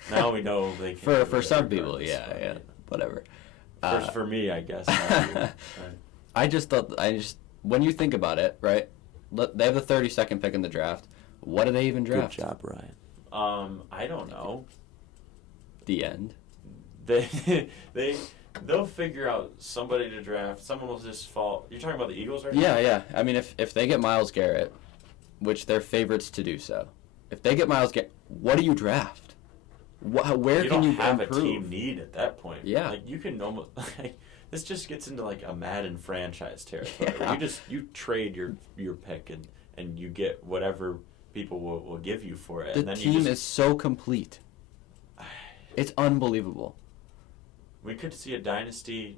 now we know they can. For some people, yeah, whatever. For me, I guess. Right. When you think about it, right, they have the 32nd pick in the draft. What do they even draft? Good job, Ryan. I don't know. The end. They'll figure out somebody to draft. Someone will just fall. You're talking about the Eagles right now? Yeah. I mean, if they get Myles Garrett, which they're favorites to do so, if they get Myles Garrett, what do you draft? Where can you have improve? a team need at that point. Yeah. Like, you can almost this just gets into like a Madden franchise territory. Yeah. Where you trade your pick and you get whatever people will give you for it. The and then team is so complete. It's unbelievable. We could see a dynasty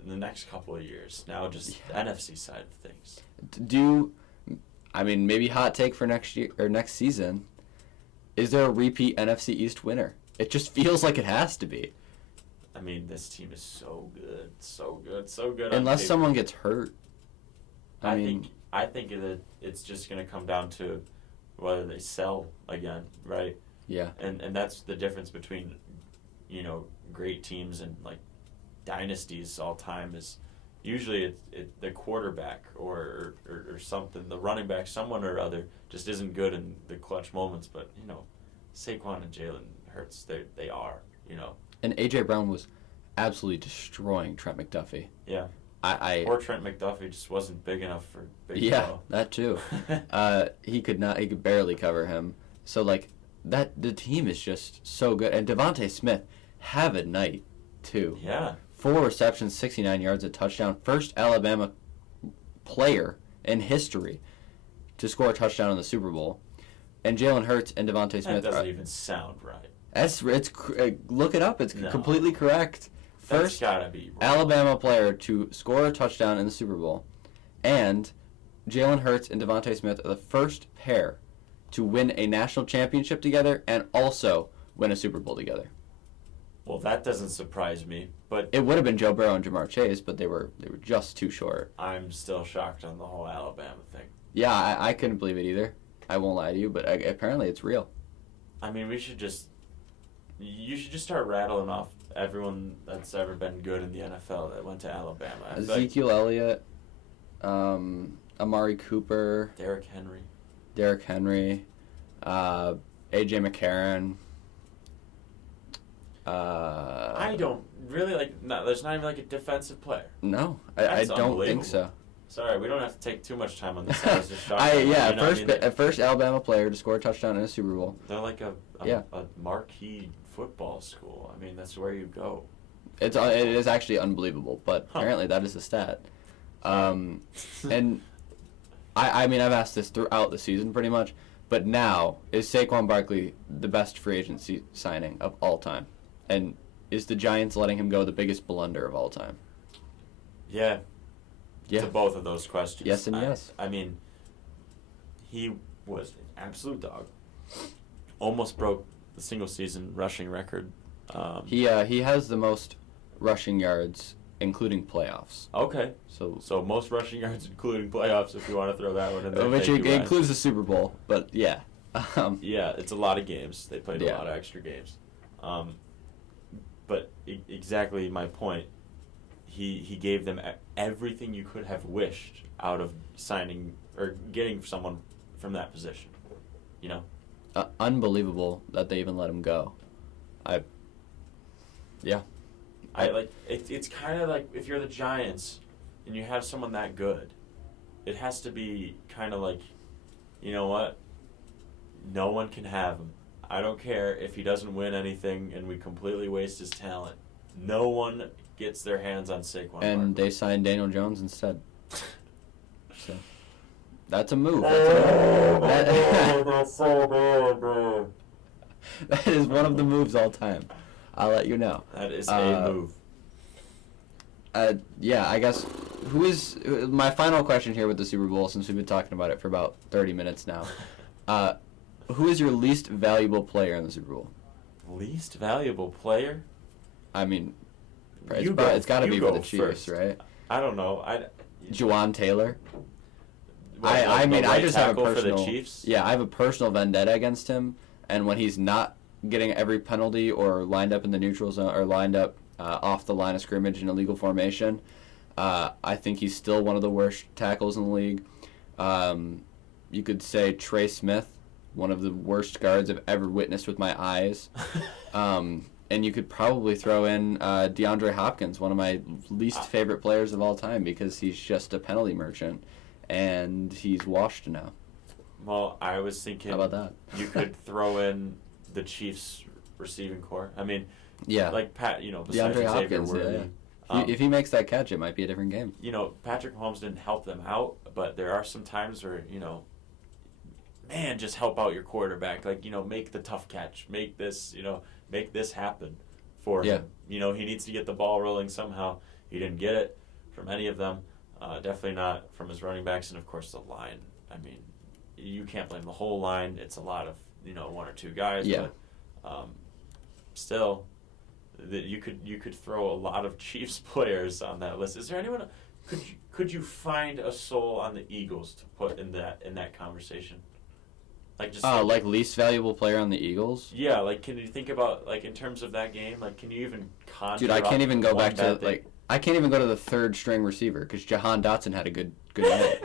in the next couple of years. Now, just the NFC side of things. Maybe hot take for next year or next season. Is there a repeat NFC East winner? It just feels like it has to be. I mean, this team is so good, so good, so good. Unless someone gets hurt. I think that it's just going to come down to whether they sell again, right? Yeah. And that's the difference between, great teams and like dynasties all time is usually it the quarterback or something, the running back, someone or other just isn't good in the clutch moments. But Saquon and Jalen Hurts, they are. And A.J. Brown was absolutely destroying Trent McDuffie. Yeah. Or Trent McDuffie just wasn't big enough for Big Joe. That too. He could barely cover him. So the team is just so good. And Devontae Smith have a night too. Yeah. 4 receptions, 69 yards, a touchdown. First Alabama player in history to score a touchdown in the Super Bowl. And Jalen Hurts and Devontae Smith. That doesn't even sound right. Look it up. It's completely correct. First That's gotta be wrong. Alabama player to score a touchdown in the Super Bowl. And Jalen Hurts and Devontae Smith are the first pair to win a national championship together and also win a Super Bowl together. Well, that doesn't surprise me, but It would have been Joe Burrow and Jamar Chase, but they were just too short. I'm still shocked on the whole Alabama thing. Yeah, I couldn't believe it either. I won't lie to you, but apparently it's real. I mean, you should just start rattling off everyone that's ever been good in the NFL that went to Alabama. Ezekiel Elliott, Amari Cooper, Derrick Henry, A.J. McCarron. I don't really there's not even a defensive player. No, I don't think so. Sorry, we don't have to take too much time on this. I was just shocked. First Alabama player to score a touchdown in a Super Bowl. They're like a marquee football school. I mean, that's where you go. It is actually unbelievable, but apparently that is a stat. And I've asked this throughout the season pretty much, but now, is Saquon Barkley the best free agency signing of all time? And is the Giants letting him go the biggest blunder of all time? Yeah. Yeah. To both of those questions. Yes and yes. I mean, he was an absolute dog. Almost broke the single season rushing record. He has the most rushing yards including playoffs. Okay. So most rushing yards, including playoffs, if you want to throw that one in there. which includes the Super Bowl, but yeah. Yeah, it's a lot of games. They played a Yeah. lot of extra games. But exactly my point. He gave them everything you could have wished out of signing or getting someone from that position. You know? Unbelievable that they even let him go. It's kind of like if you're the Giants and you have someone that good, it has to be kind of like, you know what? No one can have him. I don't care if he doesn't win anything and we completely waste his talent. No one gets their hands on Saquon. And they signed Daniel Jones instead. So that's a move. That's so bad, bro. That is one of the moves all time. I'll let you know. That is a move. Yeah, I guess who is my final question here with the Super Bowl, since we've been talking about it for about 30 minutes now. Who is your least valuable player in the Super Bowl? Least valuable player? I mean, it's got to be for the Chiefs, first. Right? I don't know. Juwan Taylor. I just have a personal. For the Chiefs? Yeah, I have a personal vendetta against him, and when he's not getting every penalty or lined up in the neutral zone or lined up off the line of scrimmage in illegal formation, I think he's still one of the worst tackles in the league. You could say Trey Smith, one of the worst guards I've ever witnessed with my eyes. And you could probably throw in DeAndre Hopkins, one of my least favorite players of all time, because he's just a penalty merchant, and he's washed now. Well, I was thinking, how about that? You could throw in the Chiefs receiving core. I mean, yeah, like besides DeAndre Xavier Hopkins, Worthy. Yeah. If he makes that catch, it might be a different game. Patrick Mahomes didn't help them out, but there are some times where, man, just help out your quarterback. Like, make the tough catch. Make this, make this happen for him. He needs to get the ball rolling somehow. He didn't get it from any of them. Definitely not from his running backs, and of course the line. I mean, you can't blame the whole line. It's a lot of one or two guys. Yeah. But still, you could throw a lot of Chiefs players on that list. Is there anyone? Could you find a soul on the Eagles to put in that conversation? Like least valuable player on the Eagles? Yeah, like can you think about in terms of that game? Like, can you even conjure? Dude, I can't even go back to thing? I can't even go to the third string receiver because Jahan Dotson had a good night.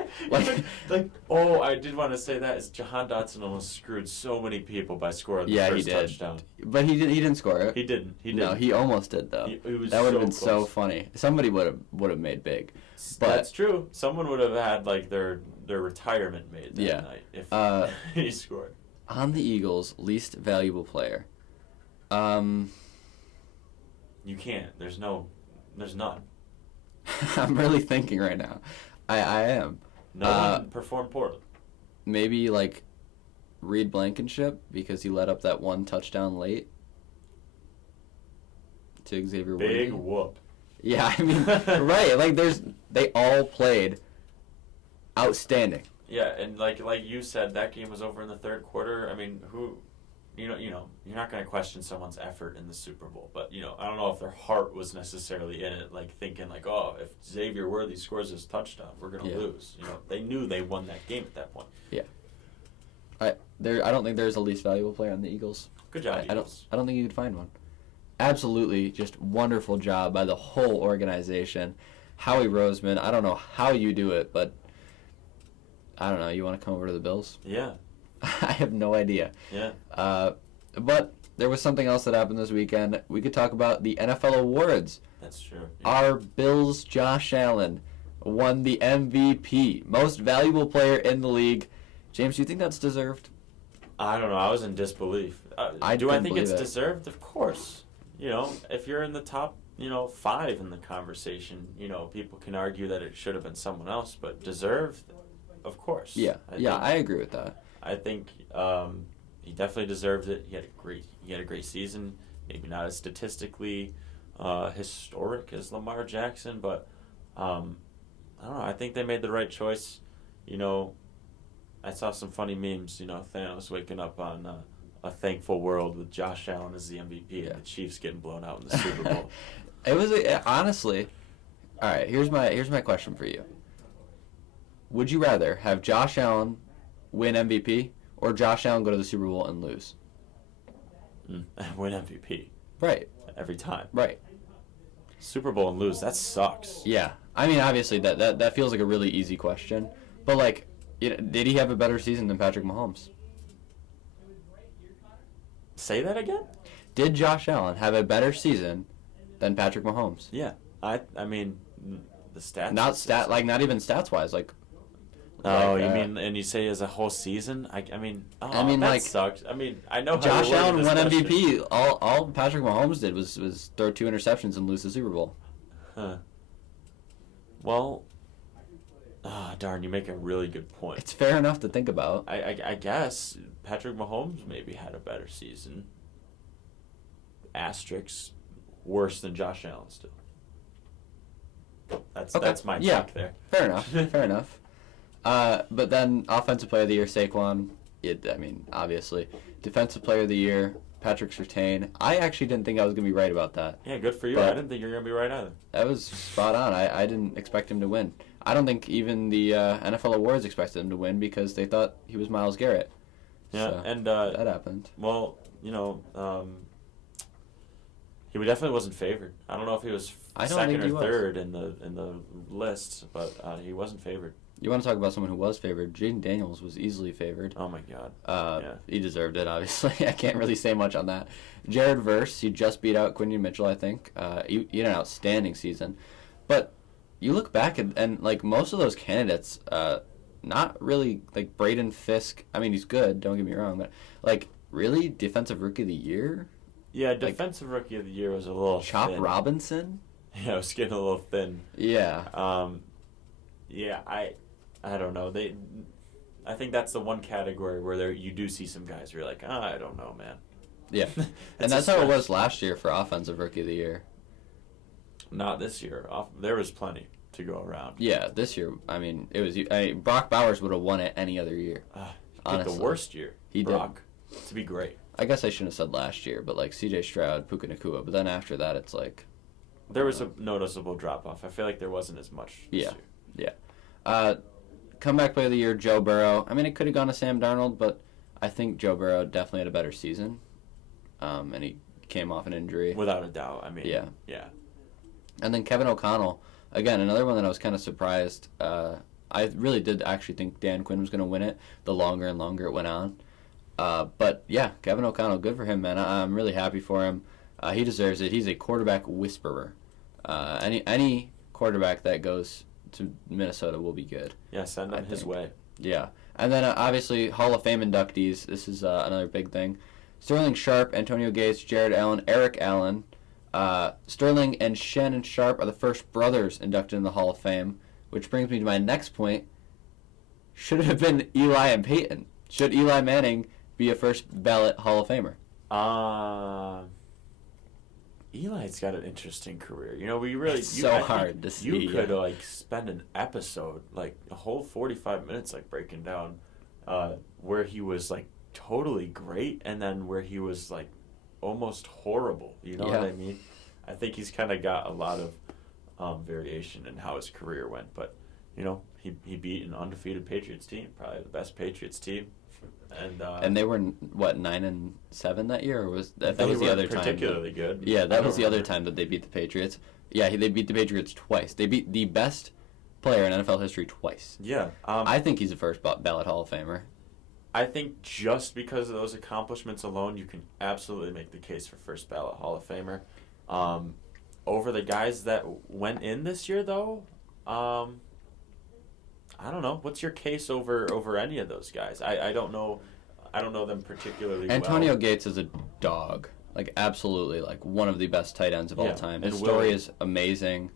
I did want to say that is Jahan Dotson almost screwed so many people by scoring the first touchdown. But he didn't score it. He didn't. No, he almost did though. That would have been so funny. Somebody would have made big. But that's true. Someone would have had their retirement made that night if he scored. On the Eagles, least valuable player. You can't. There's none. I'm really thinking right now. I am. No one performed poorly. Maybe Reed Blankenship because he let up that one touchdown late to Xavier Worthy. Big whoop. Yeah, I mean, right. They all played outstanding. Yeah, and like you said, that game was over in the third quarter. I mean, you're not going to question someone's effort in the Super Bowl, but I don't know if their heart was necessarily in it, thinking if Xavier Worthy scores his touchdown, we're going to lose. They knew they won that game at that point. Yeah. I don't think there's a least valuable player on the Eagles. Good job, Eagles. I don't think you could find one. Absolutely, just wonderful job by the whole organization. Howie Roseman, I don't know how you do it, but I don't know. You want to come over to the Bills? Yeah. I have no idea. Yeah. But there was something else that happened this weekend. We could talk about the NFL awards. That's true. Yeah. Our Bills' Josh Allen won the MVP, most valuable player in the league. James, do you think that's deserved? I don't know. I was in disbelief. I think it's deserved? Of course. If you're in the top, 5 in the conversation, people can argue that it should have been someone else, but deserved, of course. Yeah. I agree with that. I think he definitely deserved it. He had a great season. Maybe not as statistically historic as Lamar Jackson, but I don't know. I think they made the right choice. I saw some funny memes. Thanos waking up on a thankful world with Josh Allen as the MVP and the Chiefs getting blown out in the Super Bowl. It was honestly, All right, here's my question for you. Would you rather have Josh Allen win MVP or Josh Allen go to the Super Bowl and lose? Win MVP. Right. Every time. Right. Super Bowl and lose, that sucks. Yeah. I mean, obviously, that feels like a really easy question. But, like, did he have a better season than Patrick Mahomes? Say that again? Did Josh Allen have a better season than Patrick Mahomes? Yeah. I mean, the stats. Not even stats-wise. Oh, you mean, and you say as a whole season? I mean, that sucks. I mean, I know how Josh Allen won question. MVP. All Patrick Mahomes did was throw 2 interceptions and lose the Super Bowl. Huh. Well, darn, you make a really good point. It's fair enough to think about. I guess Patrick Mahomes maybe had a better season. Asterisks worse than Josh Allen still. That's my take there. Fair enough. Fair enough. But then Offensive Player of the Year, Saquon. Obviously. Defensive Player of the Year, Patrick Surtain. I actually didn't think I was going to be right about that. Yeah, good for you. I didn't think you were going to be right either. That was spot on. I didn't expect him to win. I don't think even the NFL awards expected him to win because they thought he was Myles Garrett. Yeah, so, and that happened. Well, he definitely wasn't favored. I don't know if he was second or third in the list, but he wasn't favored. You want to talk about someone who was favored? Jaden Daniels was easily favored. Oh my God! He deserved it. Obviously, I can't really say much on that. Jared Verse, he just beat out Quinton Mitchell. I think he had an outstanding season, but you look back and like most of those candidates, not really like Braden Fisk. I mean, he's good. Don't get me wrong, but like really defensive rookie of the year. Yeah, defensive rookie of the year was a little Chop thin. Robinson. Yeah, it was getting a little thin. Yeah. Yeah, I don't know. I think that's the one category where you do see some guys where you're like, I don't know, man. Yeah, and that's how it was last year for Offensive Rookie of the Year. Not this year. There was plenty to go around. Yeah, this year, I mean, it was. Brock Bowers would have won it any other year. Honestly, the worst year. He Brock, to be great. I guess I shouldn't have said last year, but like C.J. Stroud, Puka Nacua. But then after that, it's like there was a noticeable drop off. I feel like there wasn't as much this year. Yeah. Comeback Player of the Year, Joe Burrow. I mean, it could have gone to Sam Darnold, but I think Joe Burrow definitely had a better season. And he came off an injury. Without a doubt. I mean, yeah. And then Kevin O'Connell, again, another one that I was kind of surprised. I really did actually think Dan Quinn was going to win it the longer and longer it went on. But, yeah, Kevin O'Connell, good for him, man. I'm really happy for him. He deserves it. He's a quarterback whisperer. Any quarterback that goes to Minnesota will be good. Yeah, send him his way. Yeah. And then, obviously, Hall of Fame inductees. This is another big thing. Sterling Sharp, Antonio Gates, Jared Allen, Eric Allen. Sterling and Shannon Sharp are the first brothers inducted in the Hall of Fame, which brings me to my next point. Should it have been Eli and Peyton? Should Eli Manning be a first ballot Hall of Famer? Eli's got an interesting career. We really hard to see. You could spend an episode, like a whole 45 minutes, breaking down where he was totally great and then where he was almost horrible. You know what I mean? I think he's kind of got a lot of variation in how his career went, but he beat an undefeated Patriots team, probably the best Patriots team. And they were 9-7 that year, or was that was the other time? Particularly good. Yeah, that was the other time that they beat the Patriots. Yeah, they beat the Patriots twice. They beat the best player in NFL history twice. Yeah, I think he's a first ballot Hall of Famer. I think just because of those accomplishments alone, you can absolutely make the case for first ballot Hall of Famer. Over the guys that went in this year, though, I don't know. What's your case over any of those guys? I don't know. I don't know them particularly Antonio well. Gates is a dog. Absolutely, one of the best tight ends of all time. His story is amazing.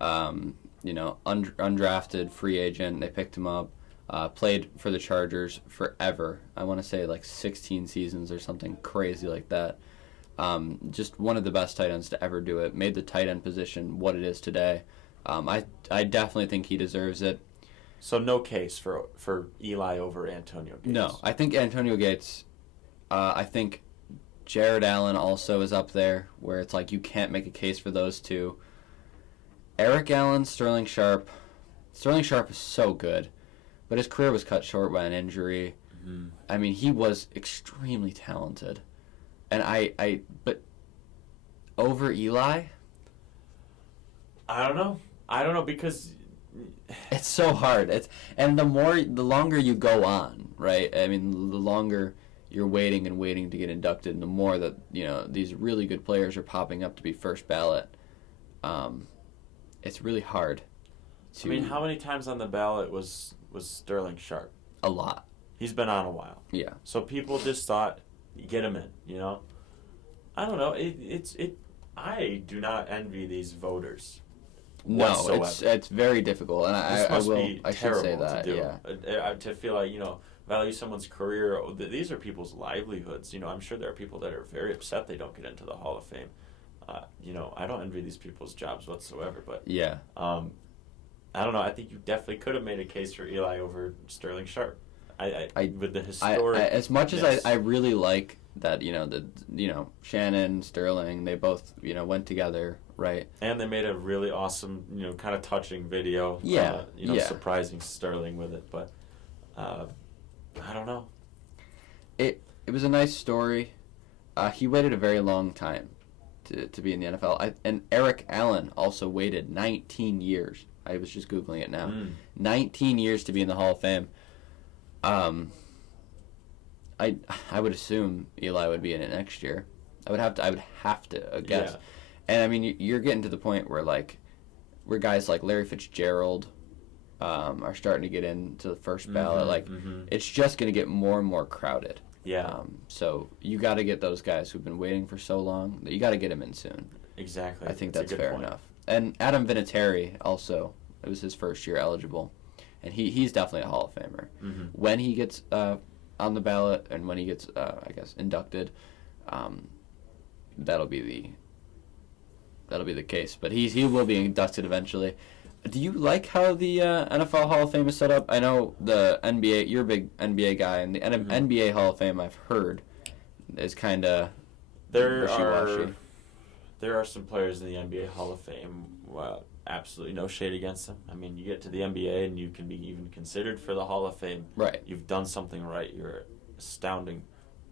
Undrafted, free agent. They picked him up. Played for the Chargers forever. I want to say 16 seasons or something crazy like that. Just one of the best tight ends to ever do it. Made the tight end position what it is today. I definitely think he deserves it. So no case for Eli over Antonio Gates? No, I think Antonio Gates, I think Jared Allen also is up there, where it's you can't make a case for those two. Eric Allen, Sterling Sharp. Sterling Sharp is so good, but his career was cut short by an injury. Mm-hmm. I mean, he was extremely talented, and but over Eli, I don't know because it's so hard. And the longer you go on, right? I mean, the longer you're waiting and waiting to get inducted, and the more that these really good players are popping up to be first ballot. It's really hard. I mean, how many times on the ballot was Sterling Sharp? A lot. He's been on a while. Yeah. So people just thought, get him in, I don't know. I do not envy these voters. No, whatsoever. it's very difficult, and I should say that. To do. Yeah. To feel like value someone's career. These are people's livelihoods. I'm sure there are people that are very upset they don't get into the Hall of Fame. I don't envy these people's jobs whatsoever. But yeah. I don't know. I think you definitely could have made a case for Eli over Sterling Sharp. I with the historic. As much as I really like that, Shannon, Sterling, they both went together, right? And they made a really awesome, kind of touching video. Yeah. Surprising Sterling with it, but I don't know. It was a nice story. He waited a very long time to be in the NFL. And Eric Allen also waited 19 years. I was just Googling it now. 19 years to be in the Hall of Fame. I would assume Eli would be in it next year. I would have to guess. Yeah. And I mean, you're getting to the point where guys like Larry Fitzgerald are starting to get into the first ballot. It's just going to get more and more crowded. Yeah. So you got to get those guys who've been waiting for so long. You got to get them in soon. Exactly. I think that's fair enough. And Adam Vinatieri also, it was his first year eligible, and he's definitely a Hall of Famer. Mm-hmm. When he gets on the ballot and when he gets, I guess, inducted, that'll be the case. But he will be inducted eventually. Do you like how the NFL Hall of Fame is set up? I know the NBA. You're a big NBA guy, and the NBA Hall of Fame, I've heard, is kind of wishy-washy. There are some players in the NBA Hall of Fame. Absolutely no shade against them. I mean, you get to the NBA and you can be even considered for the Hall of Fame. Right. You've done something right. You're an astounding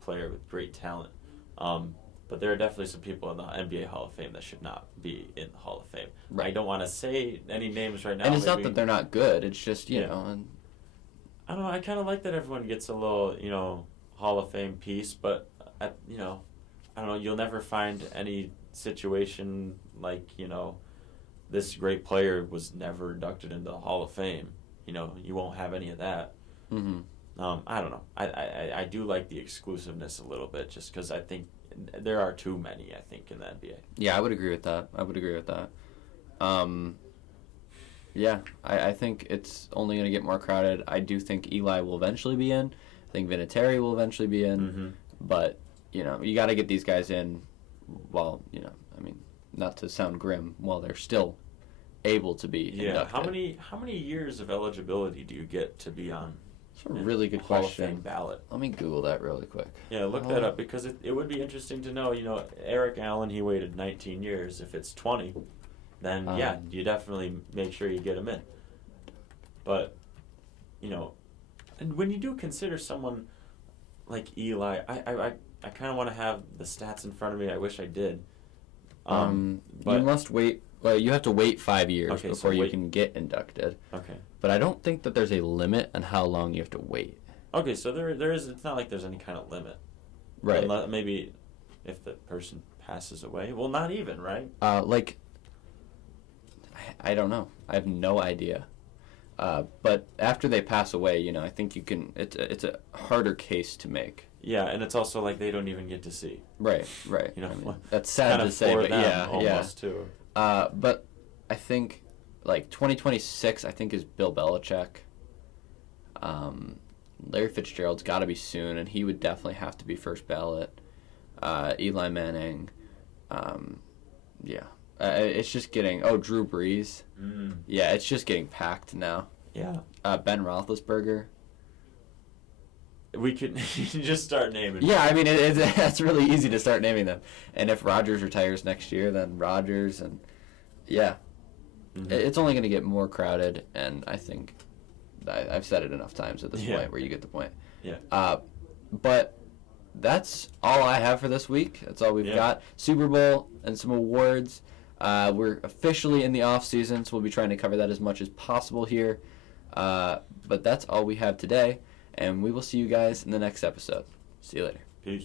player with great talent. But there are definitely some people in the NBA Hall of Fame that should not be in the Hall of Fame. Right. I don't want to say any names right now. And it's not that they're not good. It's just, you know. And I don't know. I kind of like that everyone gets a little, Hall of Fame piece. But, I don't know. You'll never find any situation like, this great player was never inducted into the Hall of Fame. You won't have any of that. Mm-hmm. I don't know. I do like the exclusiveness a little bit just because I think there are too many, I think, in the NBA. Yeah, I would agree with that. Yeah, I think it's only going to get more crowded. I do think Eli will eventually be in. I think Vinatieri will eventually be in. Mm-hmm. But, you got to get these guys in while, not to sound grim, while they're still able to be inducted. How many years of eligibility do you get to be on? That's a really good Hall question. Of Fame ballot. Let me Google that really quick. Yeah, look that up because it would be interesting to know. Eric Allen, he waited 19 years. If it's 20, then you definitely make sure you get him in. But, and when you do consider someone like Eli, I kind of want to have the stats in front of me. I wish I did. But you must wait. Well, you have to wait 5 years before you can get inducted. Okay. But I don't think that there's a limit on how long you have to wait. Okay, so there is. It's not like there's any kind of limit. Right. Maybe if the person passes away. Well, not even, right? I don't know. I have no idea. But after they pass away, I think you can. It's a harder case to make. Yeah, and it's also like they don't even get to see. Right. That's sad to say, but almost too. But I think 2026, I think, is Bill Belichick. Larry Fitzgerald's got to be soon, and he would definitely have to be first ballot. Eli Manning. It's just getting... Drew Brees. Mm. Yeah, it's just getting packed now. Yeah. Ben Roethlisberger. We could just start naming. Yeah, I mean, it's really easy to start naming them. And if Rodgers retires next year, then Rodgers and... Yeah. Mm-hmm. It's only going to get more crowded, and I think I've said it enough times at this point where you get the point. Yeah. But that's all I have for this week. That's all we've got. Super Bowl and some awards. We're officially in the off season, so we'll be trying to cover that as much as possible here. But that's all we have today, and we will see you guys in the next episode. See you later. Peace.